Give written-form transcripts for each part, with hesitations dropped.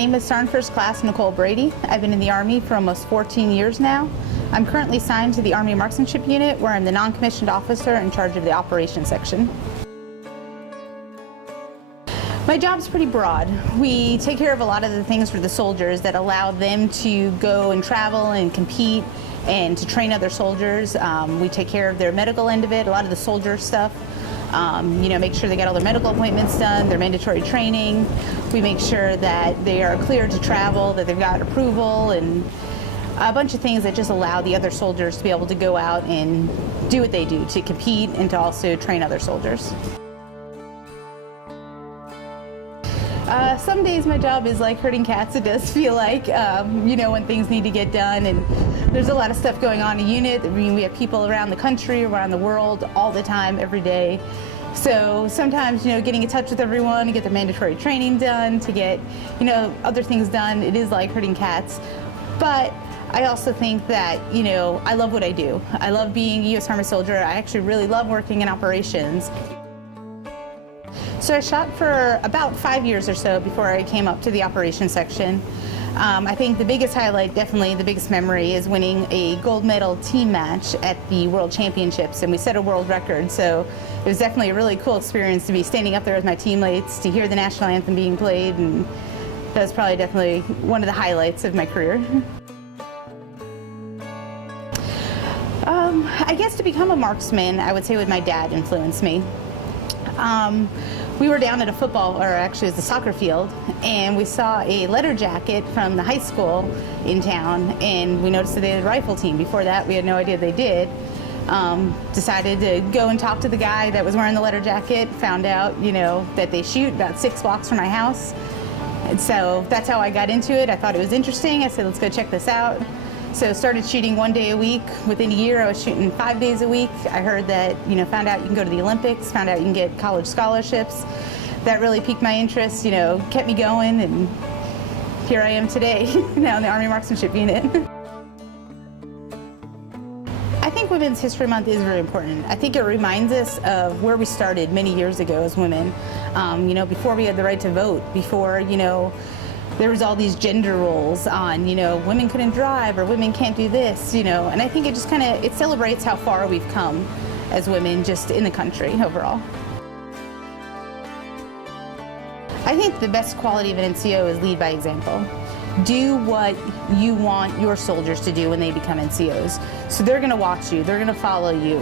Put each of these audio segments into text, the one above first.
name is Sergeant First Class Nicole Brede. I've been in the Army for almost 14 years now. I'm currently assigned to the Army Marksmanship unit, where I'm the non-commissioned officer in charge of the Operations Section. My job's pretty broad. We take care of a lot of the things for the soldiers that allow them to go and travel and compete and to train other soldiers. We take care of their medical end of it, a lot of the soldier stuff. Make sure they get all their medical appointments done, their mandatory training. We make sure that they are cleared to travel, that they've got approval, and a bunch of things that just allow the other soldiers to be able to go out and do what they do, to compete and to also train other soldiers. Some days my job is like herding cats. It does feel like, when things need to get done, and there's a lot of stuff going on in a unit. I mean, we have people around the country, around the world, all the time, every day. So sometimes, getting in touch with everyone to get the mandatory training done, to get, other things done, it is like herding cats. But I also think that, I love what I do. I love being a U.S. Army soldier. I actually really love working in operations. So I shot for about 5 years or so before I came up to the Operations Section. I think the biggest highlight, definitely the biggest memory, is winning a gold medal team match at the World Championships, and we set a world record. So it was definitely a really cool experience to be standing up there with my teammates, to hear the national anthem being played, and that was probably definitely one of the highlights of my career. I guess to become a marksman, I would say my dad influenced me. We were down at a football, or actually it was a soccer field, and we saw a letter jacket from the high school in town, and we noticed that they had a rifle team. Before that, we had no idea they did. Decided to go and talk to the guy that was wearing the letter jacket, found out, that they shoot about 6 blocks from my house. And so that's how I got into it. I thought it was interesting. I said, let's go check this out. So started shooting 1 day a week. Within a year, I was shooting 5 days a week. I heard that, found out you can go to the Olympics, found out you can get college scholarships. That really piqued my interest, kept me going, and here I am today, now in the Army Marksmanship unit. I think Women's History Month is very important. I think it reminds us of where we started many years ago as women. Before we had the right to vote, before, there was all these gender roles on, women couldn't drive, or women can't do this, and I think it just it celebrates how far we've come as women just in the country overall. I think the best quality of an NCO is lead by example. Do what you want your soldiers to do when they become NCOs. So they're going to watch you, they're going to follow you.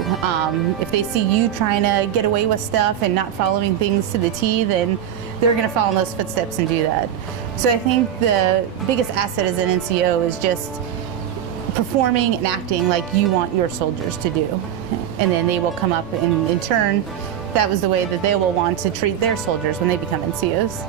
If they see you trying to get away with stuff and not following things to the T, then they're going to follow in those footsteps and do that. So I think the biggest asset as an NCO is just performing and acting like you want your soldiers to do. And then they will come up, and in turn, that was the way that they will want to treat their soldiers when they become NCOs.